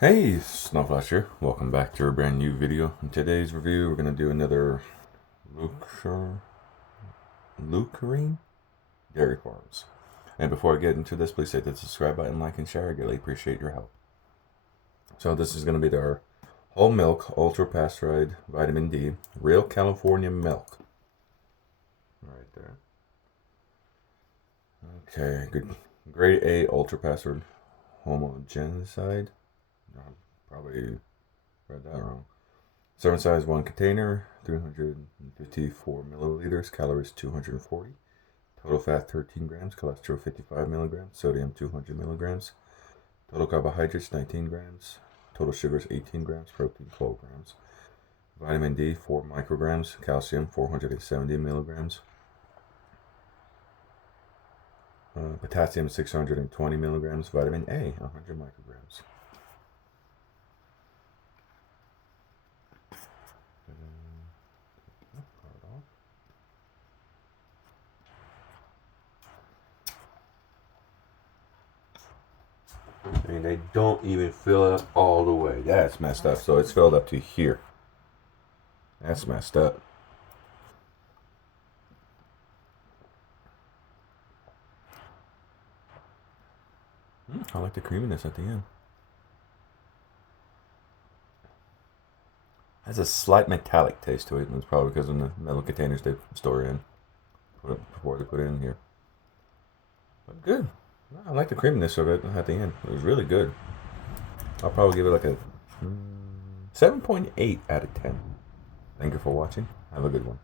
Hey, Snowflash here. Welcome back to a brand new video. In today's review, we're going to do another Lucerne Dairy Farms. And before I get into this, please hit the subscribe button, like, and share. I greatly appreciate your help. So this is going to be our whole milk, ultra-pasteurized vitamin D, real California milk. Right there. Okay, good. Grade A ultra-pasteurized homogenicide. Probably read that wrong. Serving size 1 container, 354 milliliters, calories 240, total fat 13 grams, cholesterol 55 milligrams, sodium 200 milligrams, total carbohydrates 19 grams, total sugars 18 grams, protein 12 grams, vitamin D 4 micrograms, calcium 470 milligrams, potassium 620 milligrams, vitamin A 100 micrograms. And they don't even fill it all the way. That's messed up. So it's filled up to here. That's messed up. I like the creaminess at the end. Has a slight metallic taste to it, and it's probably because of the metal containers they store in before they put it in here. But good. I like the creaminess of it at the end. It was really good. I'll probably give it like a 7.8 out of 10. Thank you for watching. Have a good one.